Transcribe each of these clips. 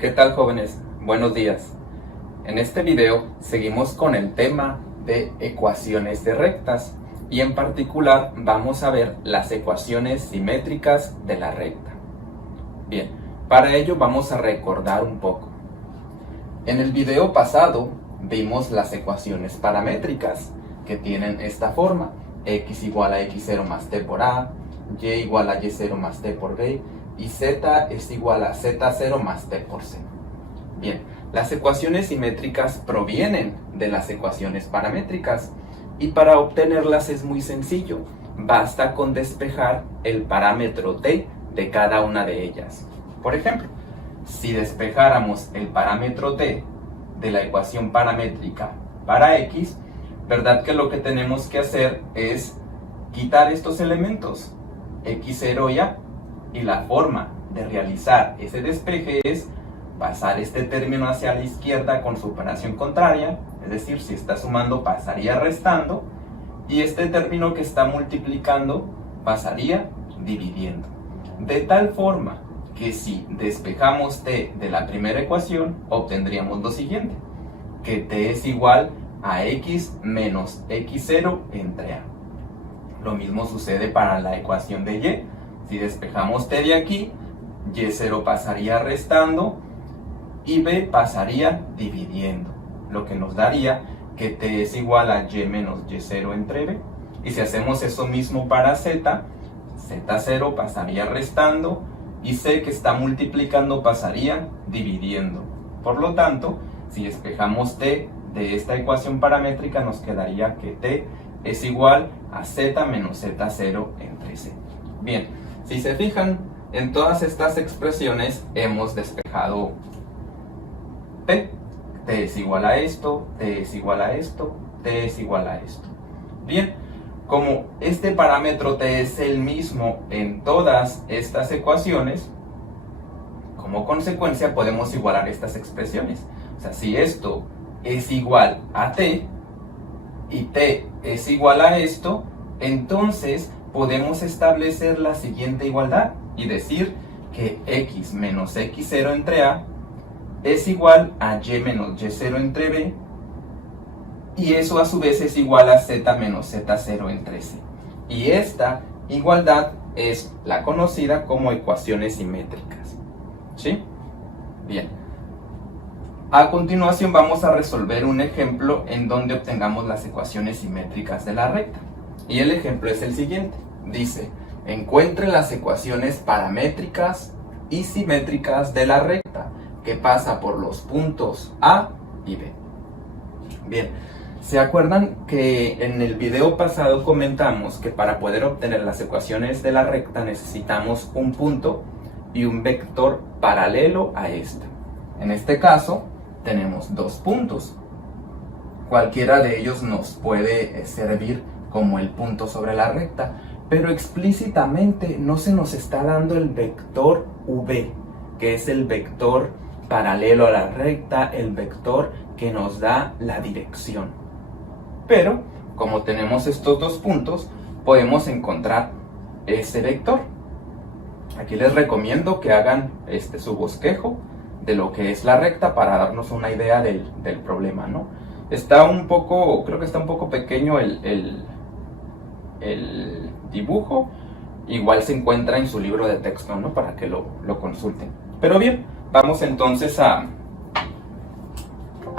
¿Qué tal, jóvenes? Buenos días. En este video seguimos con el tema de ecuaciones de rectas y en particular vamos a ver las ecuaciones simétricas de la recta. Bien, para ello vamos a recordar un poco. En el video pasado vimos las ecuaciones paramétricas que tienen esta forma: x igual a x0 más t por a, y igual a y0 más t por b, y z es igual a z0 más t por c. Bien, las ecuaciones simétricas provienen de las ecuaciones paramétricas y para obtenerlas es muy sencillo. Basta con despejar el parámetro t de cada una de ellas. Por ejemplo, si despejáramos el parámetro t de la ecuación paramétrica para x, ¿verdad que lo que tenemos que hacer es quitar estos elementos, x0 y a? Y la forma de realizar ese despeje es pasar este término hacia la izquierda con su operación contraria, es decir, si está sumando pasaría restando, y este término que está multiplicando pasaría dividiendo. De tal forma que si despejamos t de la primera ecuación, obtendríamos lo siguiente, que t es igual a x menos x0 entre a. Lo mismo sucede para la ecuación de y. Si despejamos t de aquí, y0 pasaría restando y b pasaría dividiendo, lo que nos daría que t es igual a y menos y0 entre b. Y si hacemos eso mismo para z, z0 pasaría restando y c, que está multiplicando, pasaría dividiendo. Por lo tanto, si despejamos t de esta ecuación paramétrica, nos quedaría que t es igual a z menos z0 entre c. Bien, si se fijan, en todas estas expresiones hemos despejado t. T es igual a esto, t es igual a esto, t es igual a esto. Bien, como este parámetro t es el mismo en todas estas ecuaciones, como consecuencia podemos igualar estas expresiones. O sea, si esto es igual a t y t es igual a esto, entonces podemos establecer la siguiente igualdad y decir que x menos x0 entre a es igual a y menos y0 entre b, y eso a su vez es igual a z menos z0 entre c. Y esta igualdad es la conocida como ecuaciones simétricas. ¿Sí? Bien. A continuación vamos a resolver un ejemplo en donde obtengamos las ecuaciones simétricas de la recta. Y el ejemplo es el siguiente. Dice: encuentre las ecuaciones paramétricas y simétricas de la recta que pasa por los puntos A y B. Bien, ¿se acuerdan que en el video pasado comentamos que para poder obtener las ecuaciones de la recta necesitamos un punto y un vector paralelo a esta? En este caso tenemos dos puntos. Cualquiera de ellos nos puede servir como el punto sobre la recta, pero explícitamente no se nos está dando el vector v, que es el vector paralelo a la recta, el vector que nos da la dirección. Pero como tenemos estos dos puntos, podemos encontrar ese vector. Aquí les recomiendo que hagan su bosquejo de lo que es la recta para darnos una idea del problema, ¿no? Creo que está un poco pequeño el dibujo. Igual se encuentra en su libro de texto, ¿no? Para que lo consulten. Pero bien, vamos entonces a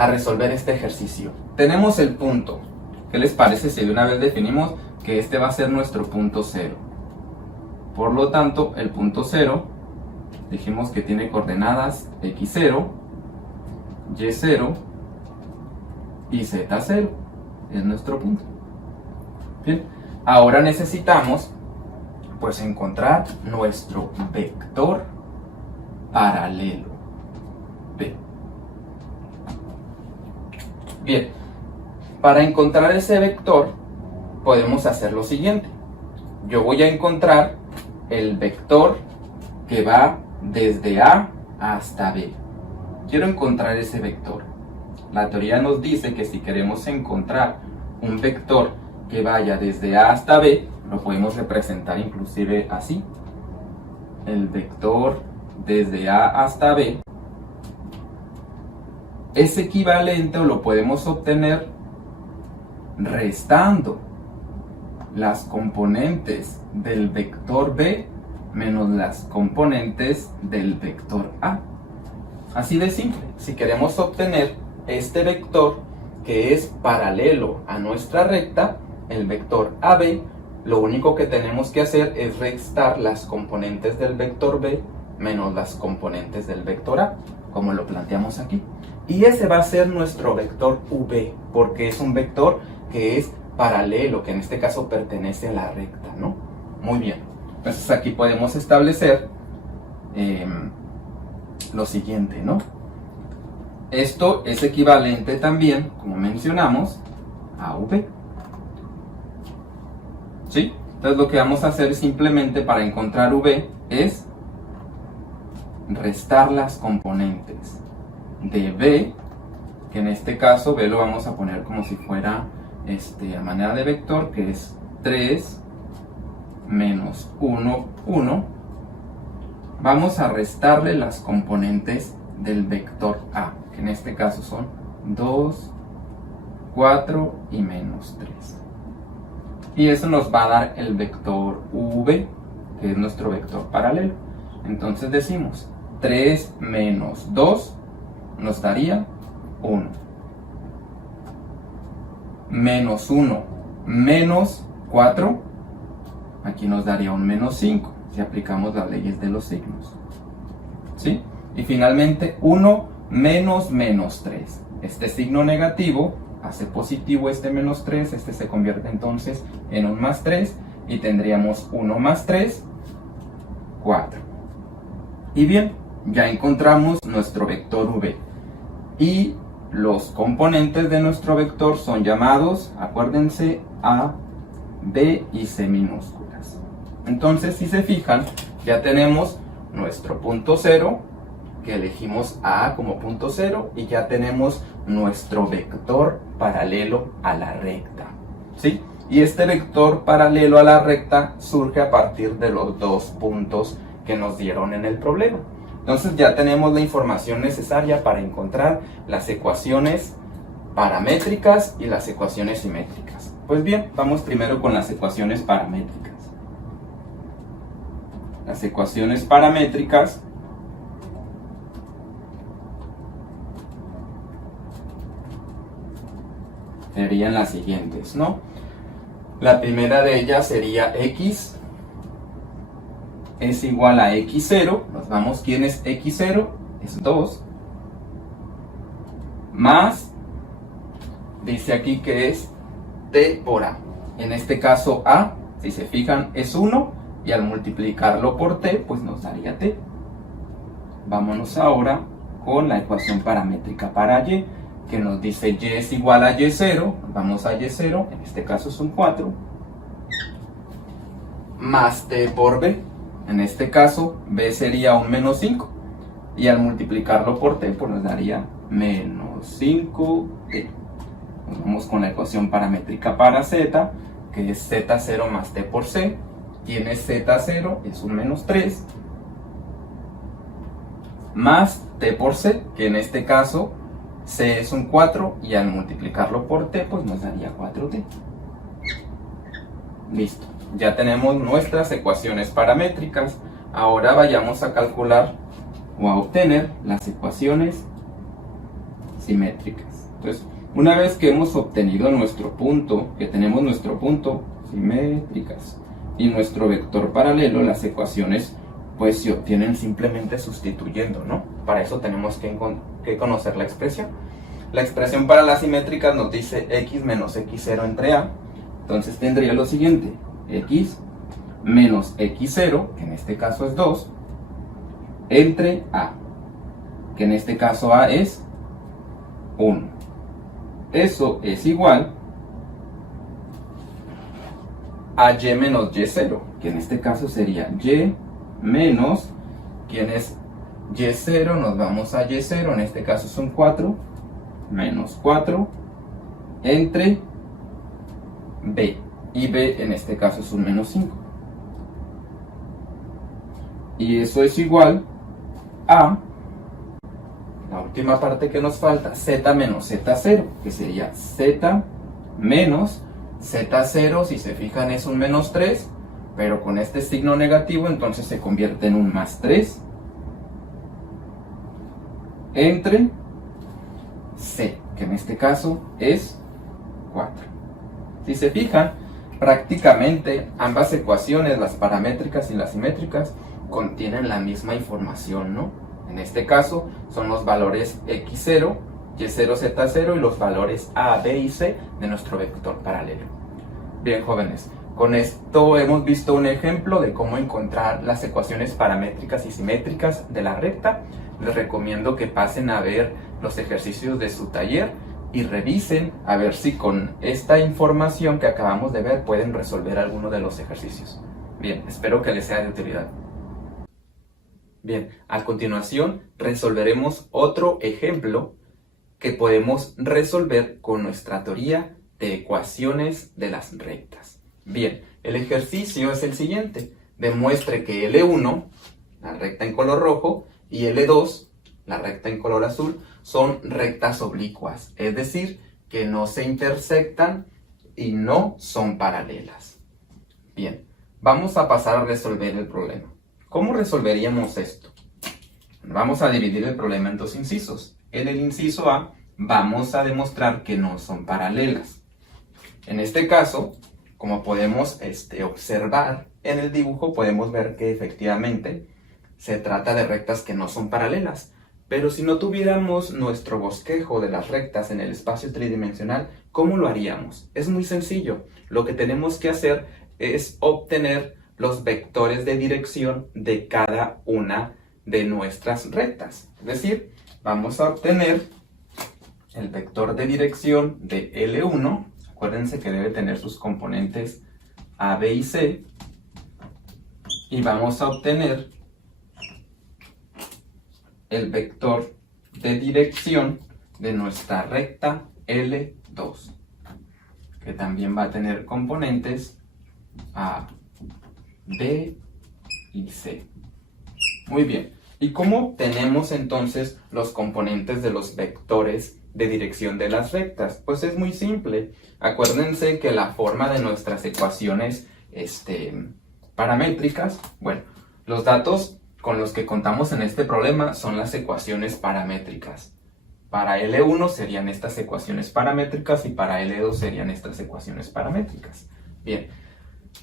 resolver este ejercicio. Tenemos el punto. ¿Qué les parece si de una vez definimos que este va a ser nuestro punto 0? Por lo tanto, el punto 0, dijimos que tiene coordenadas x0, y0 y z0. Es nuestro punto. Bien, ahora necesitamos pues encontrar nuestro vector paralelo B. Bien, para encontrar ese vector podemos hacer lo siguiente. Yo voy a encontrar el vector que va desde A hasta B. Quiero encontrar ese vector. La teoría nos dice que si queremos encontrar un vector que vaya desde A hasta B, lo podemos representar inclusive así. El vector desde A hasta B es equivalente o lo podemos obtener restando las componentes del vector B menos las componentes del vector A. Así de simple. Si queremos obtener este vector que es paralelo a nuestra recta, el vector AB, lo único que tenemos que hacer es restar las componentes del vector B menos las componentes del vector A, como lo planteamos aquí. Y ese va a ser nuestro vector V, porque es un vector que es paralelo, que en este caso pertenece a la recta, ¿no? Muy bien. Entonces aquí podemos establecer lo siguiente, ¿no? Esto es equivalente también, como mencionamos, a V. ¿Sí? Entonces lo que vamos a hacer simplemente para encontrar V es restar las componentes de B, que en este caso B lo vamos a poner como si fuera a manera de vector, que es 3 menos 1, 1. Vamos a restarle las componentes del vector A, que en este caso son 2, 4 y menos 3. Y eso nos va a dar el vector V, que es nuestro vector paralelo. Entonces decimos 3 menos 2 nos daría 1. Menos 1 menos 4, aquí nos daría un menos 5, si aplicamos las leyes de los signos. ¿Sí? Y finalmente 1 menos menos 3. Este signo negativo hace positivo este menos 3, este se convierte entonces en un más 3 y tendríamos 1 más 3, 4. Y bien, ya encontramos nuestro vector V. Y los componentes de nuestro vector son llamados, acuérdense, A, B y C minúsculas. Entonces, si se fijan, ya tenemos nuestro punto 0, que elegimos A como punto 0, y ya tenemos nuestro vector paralelo a la recta. ¿Sí? Y este vector paralelo a la recta surge a partir de los dos puntos que nos dieron en el problema. Entonces ya tenemos la información necesaria para encontrar las ecuaciones paramétricas y las ecuaciones simétricas. Pues bien, vamos primero con las ecuaciones paramétricas. Las ecuaciones paramétricas serían las siguientes, ¿no? La primera de ellas sería x es igual a x0, nos vamos, ¿quién es x0? Es 2, más, dice aquí que es t por a, en este caso a, si se fijan, es 1, y al multiplicarlo por t, pues nos daría t. Vámonos ahora con la ecuación paramétrica para y, que nos dice y es igual a y0, vamos a y0, en este caso es un 4, más t por b. En este caso, b sería un menos 5. Y al multiplicarlo por t, pues nos daría menos 5t. Nos vamos con la ecuación paramétrica para z, que es z0 más t por c. Tiene z0, es un menos 3. Más t por c, que en este caso, c es un 4. Y al multiplicarlo por t, pues nos daría 4t. Listo. Ya tenemos nuestras ecuaciones paramétricas. Ahora vayamos a calcular o a obtener las ecuaciones simétricas. Entonces, una vez que hemos obtenido nuestro punto, que tenemos nuestro punto simétricas y nuestro vector paralelo, las ecuaciones pues se obtienen simplemente sustituyendo, ¿no? Para eso tenemos que conocer la expresión. La expresión para las simétricas nos dice x menos x0 entre a. Entonces tendría lo siguiente: x menos x0, que en este caso es 2, entre a, que en este caso a es 1. Eso es igual a y menos y0, que en este caso sería y menos, ¿quién es y0? Nos vamos a y0, en este caso es un 4, menos 4, entre b. Y b en este caso es un menos 5. Y eso es igual a, última parte que nos falta, z menos z0, que sería z menos z0, si se fijan es un menos 3, pero con este signo negativo entonces se convierte en un más 3 entre c, que en este caso es 4. Si se fijan, prácticamente ambas ecuaciones, las paramétricas y las simétricas, contienen la misma información, ¿no? En este caso son los valores x0, y0, z0 y los valores a, b y c de nuestro vector paralelo. Bien, jóvenes, con esto hemos visto un ejemplo de cómo encontrar las ecuaciones paramétricas y simétricas de la recta. Les recomiendo que pasen a ver los ejercicios de su taller y revisen a ver si con esta información que acabamos de ver pueden resolver alguno de los ejercicios. Bien, espero que les sea de utilidad. Bien, a continuación resolveremos otro ejemplo que podemos resolver con nuestra teoría de ecuaciones de las rectas. Bien, el ejercicio es el siguiente. Demuestre que L1, la recta en color rojo, y L2, la recta en color azul, son rectas oblicuas, es decir, que no se intersectan y no son paralelas. Bien, vamos a pasar a resolver el problema. ¿Cómo resolveríamos esto? Vamos a dividir el problema en dos incisos. En el inciso A vamos a demostrar que no son paralelas. En este caso, como podemos observar en el dibujo, podemos ver que efectivamente se trata de rectas que no son paralelas. Pero si no tuviéramos nuestro bosquejo de las rectas en el espacio tridimensional, ¿cómo lo haríamos? Es muy sencillo. Lo que tenemos que hacer es obtener los vectores de dirección de cada una de nuestras rectas. Es decir, vamos a obtener el vector de dirección de L1. Acuérdense que debe tener sus componentes A, B y C. Y vamos a obtener el vector de dirección de nuestra recta L2, que también va a tener componentes A, B y C. Muy bien. ¿Y cómo obtenemos entonces los componentes de los vectores de dirección de las rectas? Pues es muy simple. Acuérdense que la forma de nuestras ecuaciones paramétricas, bueno, los datos con los que contamos en este problema son las ecuaciones paramétricas. Para L1 serían estas ecuaciones paramétricas y para L2 serían estas ecuaciones paramétricas. Bien,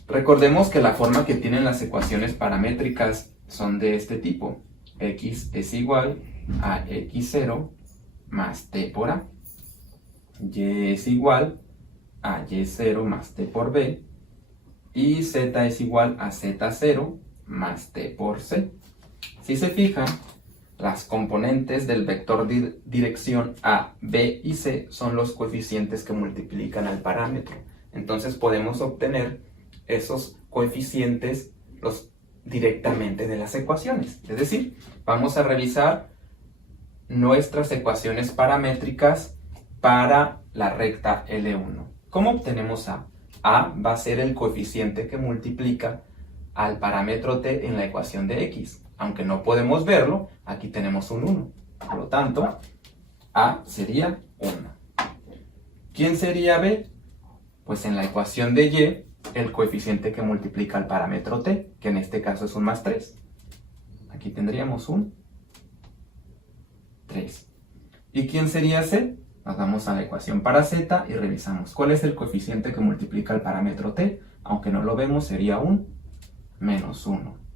recordemos que la forma que tienen las ecuaciones paramétricas son de este tipo. X es igual a x0 más t por a. Y es igual a y0 más t por b. Y z es igual a z0 más t por c. Si se fijan, las componentes del vector de dirección A, B y C son los coeficientes que multiplican al parámetro. Entonces podemos obtener esos coeficientes directamente de las ecuaciones. Es decir, vamos a revisar nuestras ecuaciones paramétricas para la recta L1. ¿Cómo obtenemos A? A va a ser el coeficiente que multiplica al parámetro t en la ecuación de x. Aunque no podemos verlo, aquí tenemos un 1. Por lo tanto, A sería 1. ¿Quién sería B? Pues en la ecuación de y, el coeficiente que multiplica al parámetro t, que en este caso es un más 3. Aquí tendríamos un 3. ¿Y quién sería C? Nos vamos a la ecuación para z y revisamos cuál es el coeficiente que multiplica el parámetro t. Aunque no lo vemos, sería un menos 1.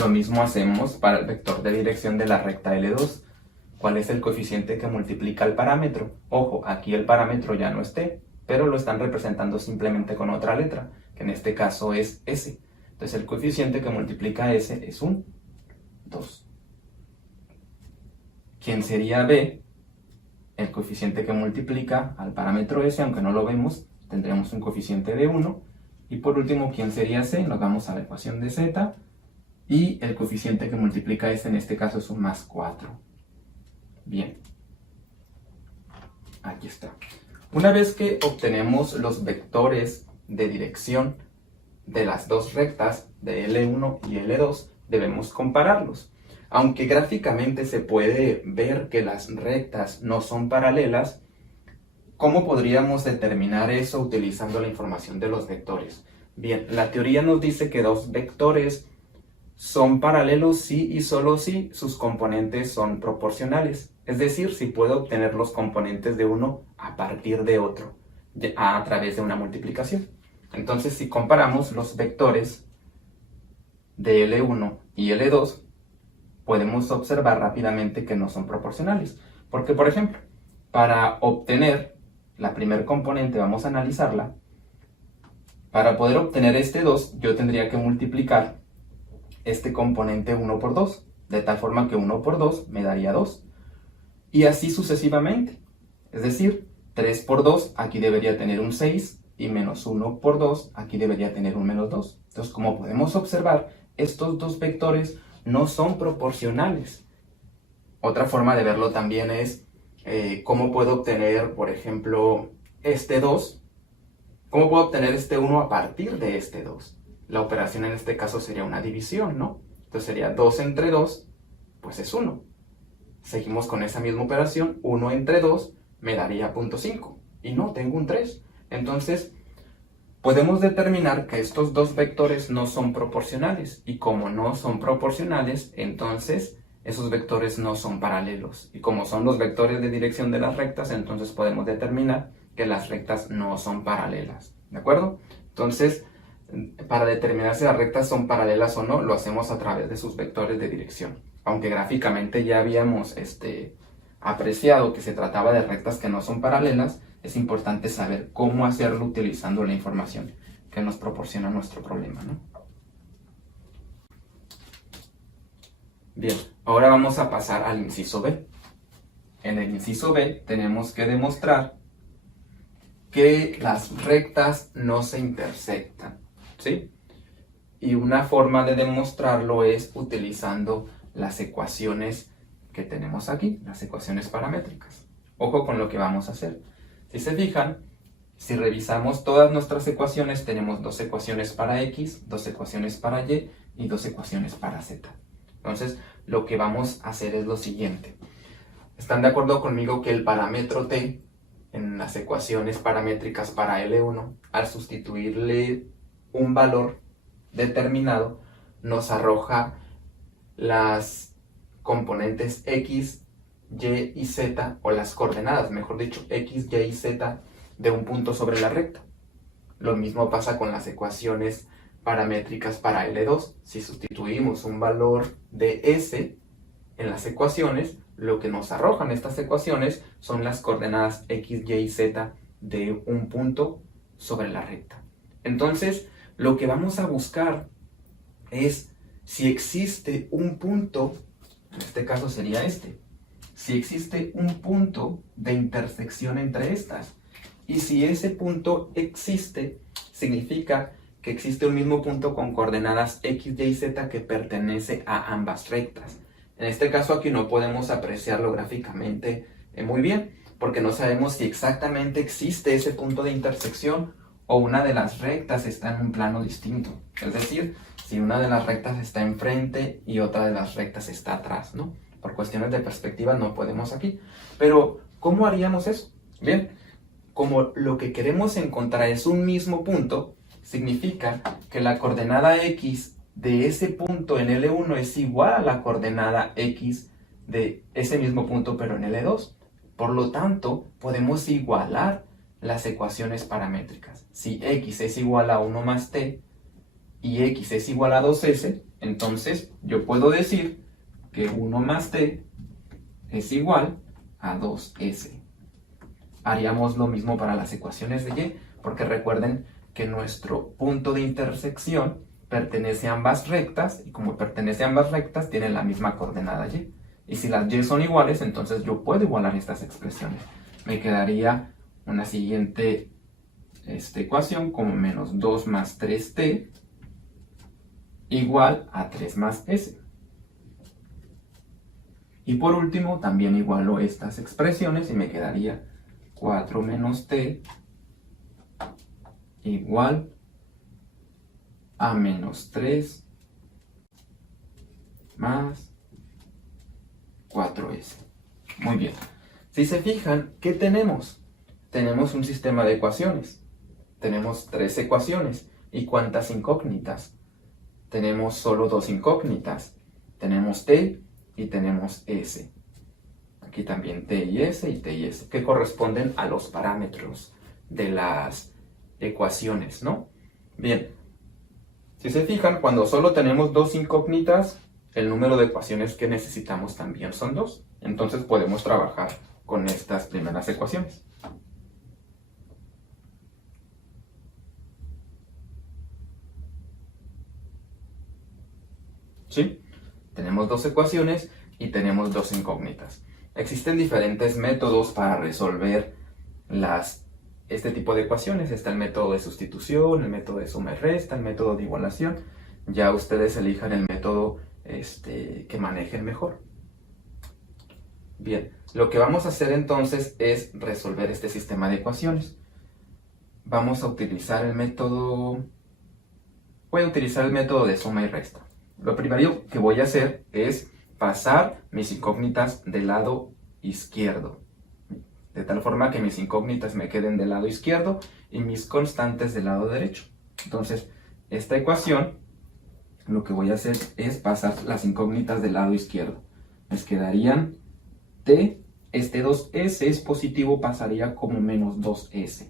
Lo mismo hacemos para el vector de dirección de la recta L2. ¿Cuál es el coeficiente que multiplica el parámetro? Ojo, aquí el parámetro ya no es t, pero lo están representando simplemente con otra letra, que en este caso es s. Entonces el coeficiente que multiplica s es un 2. ¿Quién sería b? El coeficiente que multiplica al parámetro s, aunque no lo vemos, tendremos un coeficiente de 1. Y por último, ¿quién sería c? Nos vamos a la ecuación de z. Y el coeficiente que multiplica este en este caso es un más 4. Bien. Aquí está. Una vez que obtenemos los vectores de dirección de las dos rectas de L1 y L2, debemos compararlos. Aunque gráficamente se puede ver que las rectas no son paralelas, ¿cómo podríamos determinar eso utilizando la información de los vectores? Bien, la teoría nos dice que dos vectores son paralelos si y solo si sus componentes son proporcionales. Es decir, si puedo obtener los componentes de uno a partir de otro, a través de una multiplicación. Entonces, si comparamos los vectores de L1 y L2, podemos observar rápidamente que no son proporcionales. Porque, por ejemplo, para obtener la primer componente, vamos a analizarla. Para poder obtener este 2, yo tendría que multiplicar este componente 1 por 2, de tal forma que 1 por 2 me daría 2. Y así sucesivamente. Es decir, 3 por 2 aquí debería tener un 6 y menos 1 por 2 aquí debería tener un menos 2. Entonces, como podemos observar, estos dos vectores no son proporcionales. Otra forma de verlo también es cómo puedo obtener, por ejemplo, este 2. ¿Cómo puedo obtener este 1 a partir de este 2? La operación en este caso sería una división, ¿no? Entonces sería 2 entre 2, pues es 1. Seguimos con esa misma operación, 1 entre 2 me daría 0.5. Y no, tengo un 3. Entonces, podemos determinar que estos dos vectores no son proporcionales. Y como no son proporcionales, entonces esos vectores no son paralelos. Y como son los vectores de dirección de las rectas, entonces podemos determinar que las rectas no son paralelas. ¿De acuerdo? Entonces, para determinar si las rectas son paralelas o no, lo hacemos a través de sus vectores de dirección. Aunque gráficamente ya habíamos apreciado que se trataba de rectas que no son paralelas, es importante saber cómo hacerlo utilizando la información que nos proporciona nuestro problema, ¿no? Bien, ahora vamos a pasar al inciso B. En el inciso B tenemos que demostrar que las rectas no se intersectan, ¿sí? Y una forma de demostrarlo es utilizando las ecuaciones que tenemos aquí, las ecuaciones paramétricas. Ojo con lo que vamos a hacer. Si se fijan, si revisamos todas nuestras ecuaciones, tenemos dos ecuaciones para X, dos ecuaciones para Y y dos ecuaciones para Z. Entonces, lo que vamos a hacer es lo siguiente. ¿Están de acuerdo conmigo que el parámetro T en las ecuaciones paramétricas para L1, al sustituirle un valor determinado, nos arroja las componentes X, Y y Z, o las coordenadas, mejor dicho, X, Y y Z de un punto sobre la recta? Lo mismo pasa con las ecuaciones paramétricas para L2. Si sustituimos un valor de S en las ecuaciones, lo que nos arrojan estas ecuaciones son las coordenadas X, Y y Z de un punto sobre la recta. Entonces, lo que vamos a buscar es si existe un punto, en este caso sería si existe un punto de intersección entre estas. Y si ese punto existe, significa que existe un mismo punto con coordenadas X, Y y Z que pertenece a ambas rectas. En este caso aquí no podemos apreciarlo gráficamente muy bien, porque no sabemos si exactamente existe ese punto de intersección o una de las rectas está en un plano distinto. Es decir, si una de las rectas está enfrente y otra de las rectas está atrás, ¿no? Por cuestiones de perspectiva no podemos aquí. Pero, ¿cómo haríamos eso? Bien, como lo que queremos encontrar es un mismo punto, significa que la coordenada X de ese punto en L1 es igual a la coordenada X de ese mismo punto pero en L2. Por lo tanto, podemos igualar las ecuaciones paramétricas. Si X es igual a 1 más T y X es igual a 2S, entonces yo puedo decir que 1 más T es igual a 2S. Haríamos lo mismo para las ecuaciones de Y, porque recuerden que nuestro punto de intersección pertenece a ambas rectas, y como pertenece a ambas rectas, tiene la misma coordenada Y. Y si las Y son iguales, entonces yo puedo igualar estas expresiones. Me quedaría una siguiente ecuación como menos 2 más 3t igual a 3 más s. Y por último, también igualo estas expresiones y me quedaría 4 menos t igual a menos 3 más 4s. Muy bien. Si se fijan, ¿qué tenemos? Tenemos un sistema de ecuaciones. Tenemos 3 ecuaciones. ¿Y cuántas incógnitas? Tenemos solo 2 incógnitas. Tenemos t y tenemos s. Aquí también t y s, que corresponden a los parámetros de las ecuaciones, ¿no? Bien, si se fijan, cuando solo tenemos 2 incógnitas, el número de ecuaciones que necesitamos también son 2. Entonces podemos trabajar con estas primeras ecuaciones. ¿Sí? Tenemos 2 ecuaciones y tenemos 2 incógnitas. Existen diferentes métodos para resolver este tipo de ecuaciones. Está el método de sustitución, el método de suma y resta, el método de igualación. Ya ustedes elijan el método que manejen mejor. Bien, lo que vamos a hacer entonces es resolver este sistema de ecuaciones. Vamos a utilizar el método... Voy a utilizar el método de suma y resta. Lo primero que voy a hacer es pasar mis incógnitas del lado izquierdo, de tal forma que mis incógnitas me queden del lado izquierdo y mis constantes del lado derecho. Entonces, esta ecuación, lo que voy a hacer es pasar las incógnitas del lado izquierdo. Les quedarían t, este 2s es positivo, pasaría como menos 2s.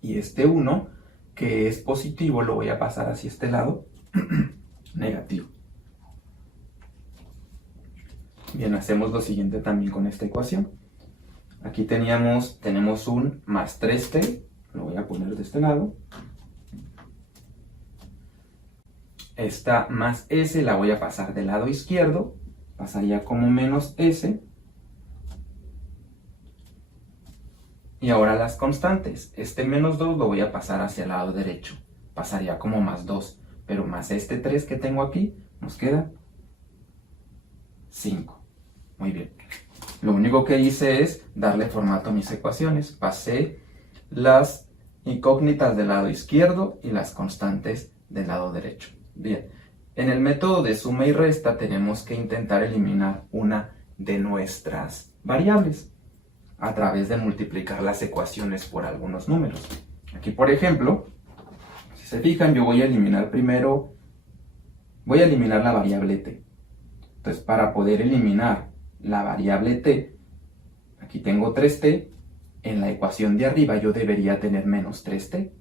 Y este 1, que es positivo, lo voy a pasar hacia este lado, negativo. Bien, hacemos lo siguiente también con esta ecuación. Aquí tenemos un más 3t, lo voy a poner de este lado. Esta más s la voy a pasar del lado izquierdo, pasaría como menos s. Y ahora las constantes, este menos 2 lo voy a pasar hacia el lado derecho, pasaría como más 2, pero más este 3 que tengo aquí, nos queda 5. Muy bien. Lo único que hice es darle formato a mis ecuaciones. Pasé las incógnitas del lado izquierdo y las constantes del lado derecho. Bien. En el método de suma y resta tenemos que intentar eliminar una de nuestras variables a través de multiplicar las ecuaciones por algunos números. Aquí, por ejemplo, si se fijan, yo voy a eliminar la variable t. Entonces, para poder eliminar la variable t, aquí tengo 3t, en la ecuación de arriba yo debería tener menos 3t,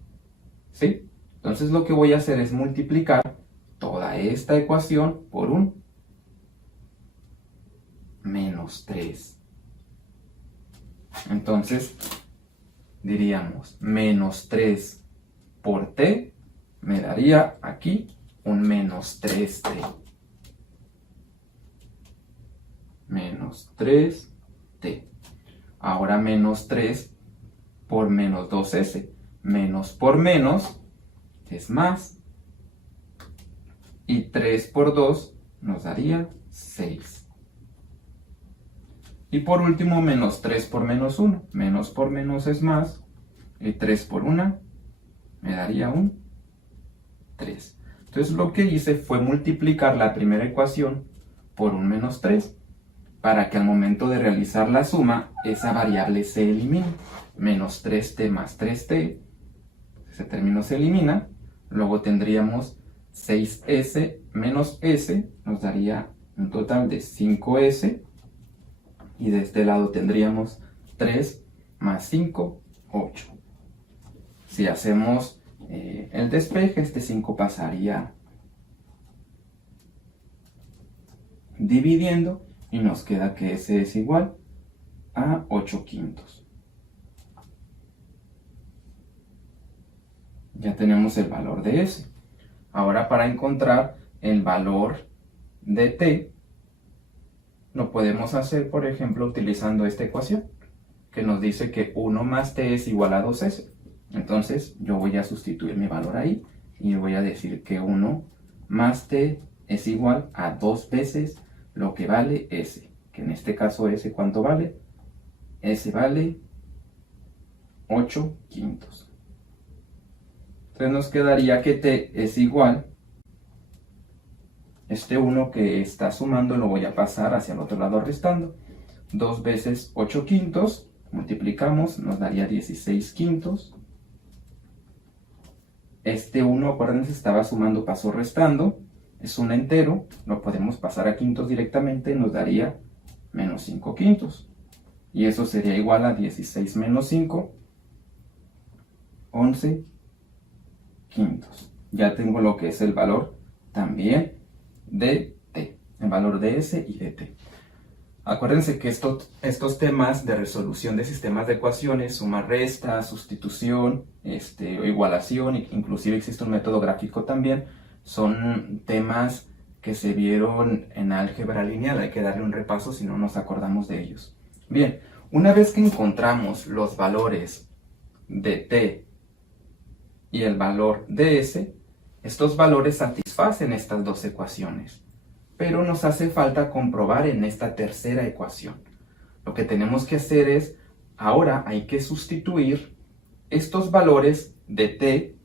¿sí? Entonces lo que voy a hacer es multiplicar toda esta ecuación por un menos 3. Entonces diríamos menos 3 por t me daría aquí un menos 3t. Menos 3t. Ahora menos 3 por menos 2s. Menos por menos es más. Y 3 por 2 nos daría 6. Y por último, menos 3 por menos 1. Menos por menos es más. Y 3 por 1 me daría un 3. Entonces lo que hice fue multiplicar la primera ecuación por un menos 3. Para que al momento de realizar la suma, esa variable se elimine. Menos 3t más 3t, ese término se elimina. Luego tendríamos 6s menos s, nos daría un total de 5s. Y de este lado tendríamos 3 más 5, 8. Si hacemos el despeje, este 5 pasaría dividiendo. Y nos queda que S es igual a 8/5. Ya tenemos el valor de S. Ahora para encontrar el valor de T, lo podemos hacer, por ejemplo, utilizando esta ecuación, que nos dice que 1 más T es igual a 2S. Entonces yo voy a sustituir mi valor ahí y voy a decir que 1 más T es igual a 2 veces lo que vale S, que en este caso S, ¿cuánto vale? S vale 8/5. Entonces nos quedaría que T es igual Este 1 que está sumando lo voy a pasar hacia el otro lado restando. 2 veces 8 quintos, multiplicamos, nos daría 16 quintos. Este 1, acuérdense, estaba sumando, pasó restando. Es un entero, lo podemos pasar a quintos directamente, nos daría menos 5 quintos. Y eso sería igual a 16 menos 5, 11 quintos. Ya tengo lo que es el valor también de t, el valor de s y de t. Acuérdense que estos temas de resolución de sistemas de ecuaciones, suma, resta, sustitución, o igualación, inclusive existe un método gráfico también, son temas que se vieron en álgebra lineal. Hay que darle un repaso si no nos acordamos de ellos. Bien, una vez que encontramos los valores de t y el valor de s, estos valores satisfacen estas dos ecuaciones. Pero nos hace falta comprobar en esta tercera ecuación. Lo que tenemos que hacer es, ahora hay que sustituir estos valores de t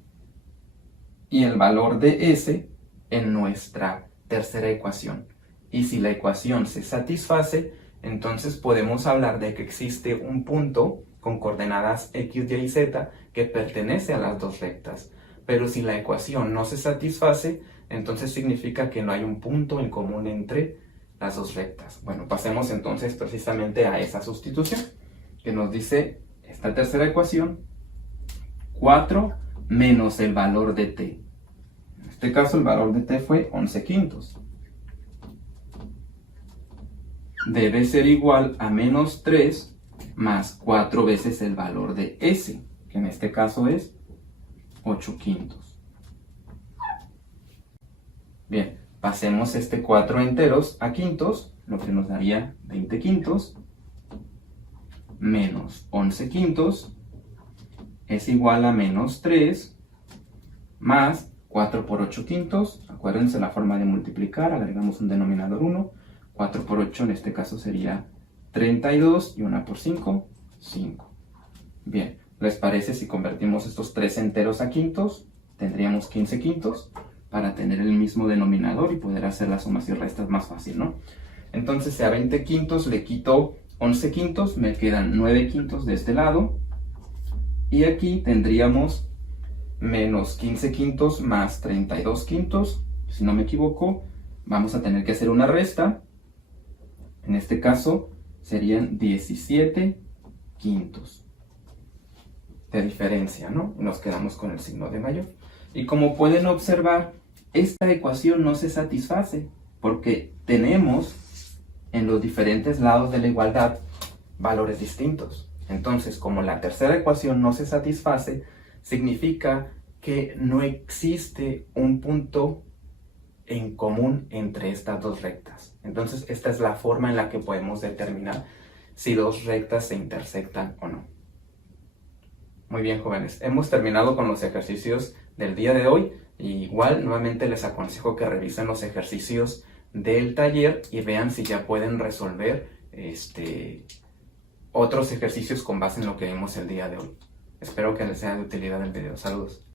y el valor de s en nuestra tercera ecuación. Y si la ecuación se satisface, entonces podemos hablar de que existe un punto con coordenadas x, y y z que pertenece a las dos rectas. Pero si la ecuación no se satisface, entonces significa que no hay un punto en común entre las dos rectas. Bueno, pasemos entonces precisamente a esa sustitución, que nos dice esta tercera ecuación, 4 menos el valor de t. En este caso el valor de t fue 11 quintos. Debe ser igual a menos 3 más 4 veces el valor de s, que en este caso es 8 quintos. Bien, pasemos este 4 enteros a quintos, lo que nos daría 20 quintos, menos 11 quintos, es igual a menos 3, más 4 por 8 quintos, acuérdense la forma de multiplicar, agregamos un denominador 1, 4 por 8 en este caso sería 32, y 1 por 5, 5. Bien, ¿les parece si convertimos estos 3 enteros a quintos? Tendríamos 15 quintos, para tener el mismo denominador y poder hacer las sumas y restas más fácil, ¿no? Entonces, si a 20 quintos le quito 11 quintos, me quedan 9 quintos de este lado. Y aquí tendríamos menos 15 quintos más 32 quintos. Si no me equivoco, vamos a tener que hacer una resta. En este caso, serían 17 quintos de diferencia, ¿no? Nos quedamos con el signo de mayor. Y como pueden observar, esta ecuación no se satisface porque tenemos en los diferentes lados de la igualdad valores distintos. Entonces, como la tercera ecuación no se satisface, significa que no existe un punto en común entre estas dos rectas. Entonces, esta es la forma en la que podemos determinar si dos rectas se intersectan o no. Muy bien, jóvenes, hemos terminado con los ejercicios del día de hoy. Igual, nuevamente les aconsejo que revisen los ejercicios del taller y vean si ya pueden resolver otros ejercicios con base en lo que vimos el día de hoy. Espero que les sea de utilidad el video. Saludos.